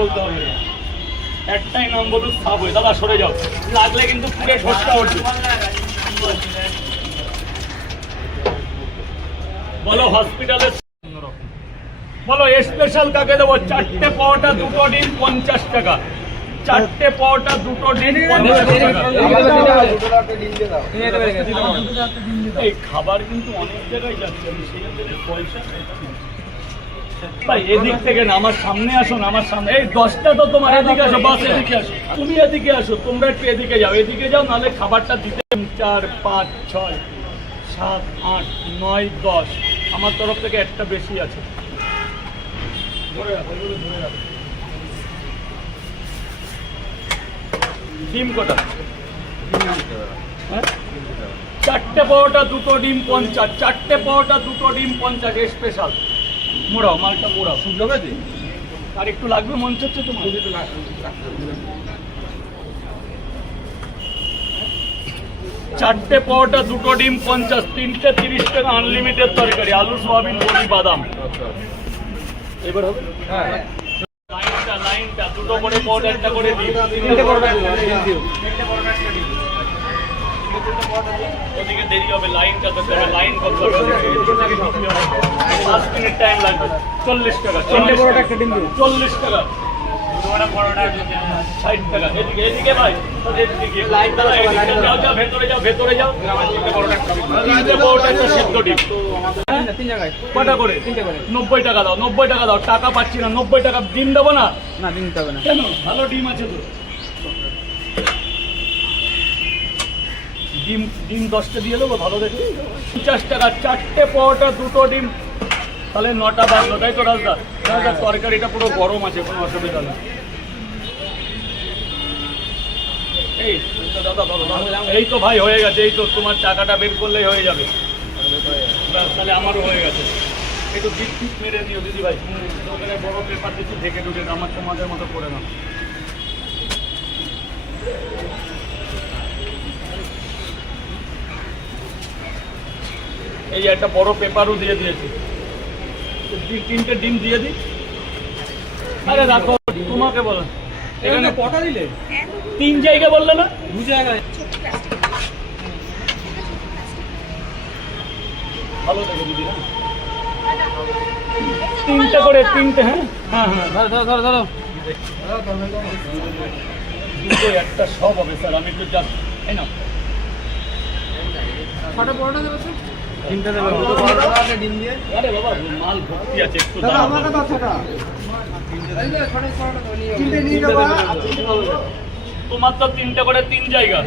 বলতে হবে না, একটাই নাম বলুন সাবওয়ে। দাদা সরে যাও, লাগলে কিন্তু পুরে ঠোঁটটা উঠবে। বলো হসপিটালের বলো স্পেশাল কাকে দেবো? 4টে পাওয়াটা 2টো ডিম 50 টাকা, 4টে পাওয়াটা 2টো ডিম 50 টাকা। এই খাবার কিন্তু অনেক জায়গায় যাচ্ছে, আমি সেই জন্য পয়সা ভাই এদিক থেকে না, আমার সামনে আসো না, আমার সামনে এই 10টা তো তোমার এদিকে আসো, বাস এদিকে আসো, তুমি এদিকে আসো, তোমরা একটু এদিকে যাও, এদিকে যাও, নাহলে খাবারটা দিতে 4 5 6 7 8 9 10 আমার তরফ থেকে একটা বেশি আছে। ডিম কটা? 4টে পাওয়াটা 2টো ডিম 50, 4টে পাওয়াটা 2টো ডিম 50 স্পেশাল। মোড়াও মালটা, মোড়াও। আর একটু লাগবে মন চাচ্ছে তোমার? 4টে পাওয়াটা 2টো ডিম 50, 3টে 30 টাকা আনলিমিটেড তরকারি, আলু সোয়াবিন বড়ি বাদাম। এবার হবে লাইনটা 2টো করে পাওয়াটা একটা করে দিন, 3টে পাওয়াটা দিও। ওদিকে দেরি হবে, লাইনটা তো লাইন কত হবে, 5 মিনিট টাইম লাগবে। 40 টাকা 3টে পাওয়াটা একটা ডিম দিও, 40 টাকা। 60 টাকা। এদিকে এদিকে ভাই, এদিকে লাইন দাও, যাও যাও ভেতরে যাও, ভেতরে যাও। 3টে পাওয়াটা একটা সিদ্ধ ডিম কটা করে? 90 টাকা দাও, 90 টাকা দাও। টাকা পাচ্ছি না, 90 টাকা ডিম দেবো না? না ডিম দিতে হবে না। কেন? ভালো ডিম আছে তো। ডিম ডিম 10টা দিয়ে দেবো ভালো দেখে, 50 টাকা। 4টে পাওয়াটা 2টো ডিম, তাহলে 9টা বাজলো, তাই তো রাজদা? তরকারিটা পুরো গরম আছে, কোনো অসুবিধা নেই। এই দাদা এই তো ভাই হয়ে গেছে, এই তো তোমার টাকাটা বের করলেই হয়ে যাবে। তাহলে আমারও হয়ে গেছে। একটু বিট ফিট মেরে দিও দিদি ভাই, ওখানে বড় পেপার দিচ্ছি ঢেকে ঢুকে, আমার তোমাদের মতো করে না। এই একটা বড় পেপারও দিয়ে দিয়েছি, 3টে ডিম দিয়ে দিই। আরে রাখো, তোমাকে বলো এখানে কটা দিলে? 3 জায়গা বললে না? 2 জায়গায়। ভালো দেখো দিদি, হ্যাঁ 3টে করে, 3টে। হ্যাঁ হ্যাঁ হ্যাঁ, ধরো ধরো ধরো। দুটো একটা সব হবে স্যার, আমি একটু জাস্ট এই না 6টা বড়টা দেবো স্যার। 3টে দেবো, দুটো বড়টা একটা ডিম দিয়ে। আরে বাবা মাল ভর্তি আছে, একটু দাদা দাঁড়াও। আমাকে দাও 6টা। 3টে নিয়ে যাবো। তোমার তো 3টে করে 3 জায়গা।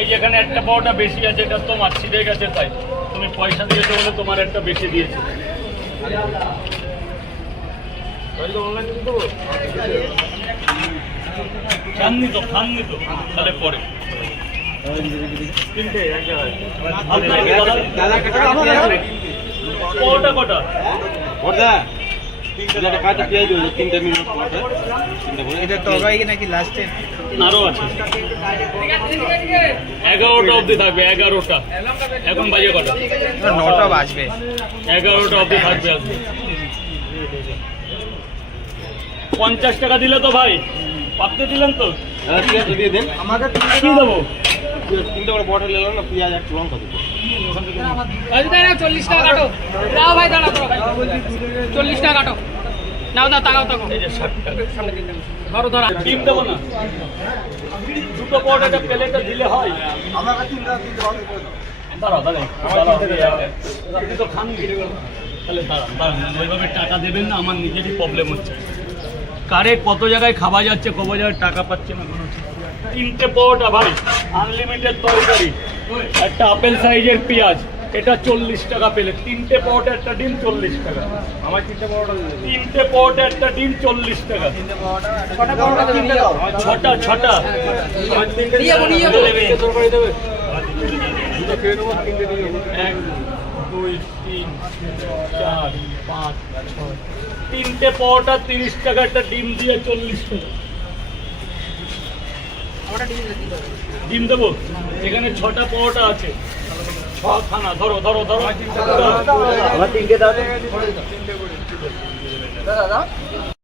এই যেখানে একটা পাওয়াটা বেশি আছে, এটা তোমার ছিঁড়ে গেছে, তাই তুমি পয়সা দিয়েছো বলে তোমার একটা বেশি দিয়েছে। খাননি তো তাহলে পরে কটা কটা আরো আছে, 11টা অব্দি থাকবে। 11টা এখন বাজে কটা? 9টা বাজবে। 11টা অব্দি থাকবে। আসবে 50 টাকা দিলে তো ভাই, পাততে দিলেন তো? ঠিক আছে দিয়ে দেন আমাকে। কি দেবো? 3টে করে বড় নিলাম না, পেঁয়াজ একটু লঙ্কা দেবো। 40 টাকা কাটো দাও ভাই, দাঁড়াও 40 টাকা কাটো, নাও দাও, তাকাও তাকাও। এই যে 60 টাকা। ধরো ধরো। ডিম দেবো না? 2টো পাউডারটা প্লেটে দিলে হয়? আমাকে 3টা দিতে হবে। দাঁড়াও দাঁড়াও, আপনি তো খান, তাহলে দাঁড়ান, ওইভাবে টাকা দেবেন না, আমার নিজেরই প্রবলেম হচ্ছে। কারে কত জায়গায় খাওয়া যাচ্ছে, কত জায়গায় টাকা পাচ্ছে না কোনো ঠিক। 3টে পাওয়াটা ভাই, আনলিমিটেড তরকারি, একটা আপেল সাইজের পেঁয়াজ, এটা 40 টাকা পেলে। 3টে পাওয়াটা একটা ডিম 40 টাকা। আমার 3টে বড়টা দিয়ে দেন। 3টে পাওয়াটা একটা ডিম 40 টাকা। 3টে বড়টা, 6টা বড়টা 3টে দাও। 6টা আমার 3টে নিয়ে যাবো, নিয়ে যাবো। তরকারি দেবে। দুটো খেয়ে নেবো, 3টে দিয়ে দেবো। 1 2 3 4 5 6। 3টে পাওয়াটা 30 টাকা, একটা ডিম দিয়ে 40 টাকা। ডিম দেবো? এখানে 6টা পাওয়াটা আছে, 6 খানা। ধরো ধরো ধরো, আমার 3টে দাও। দাদা দাও।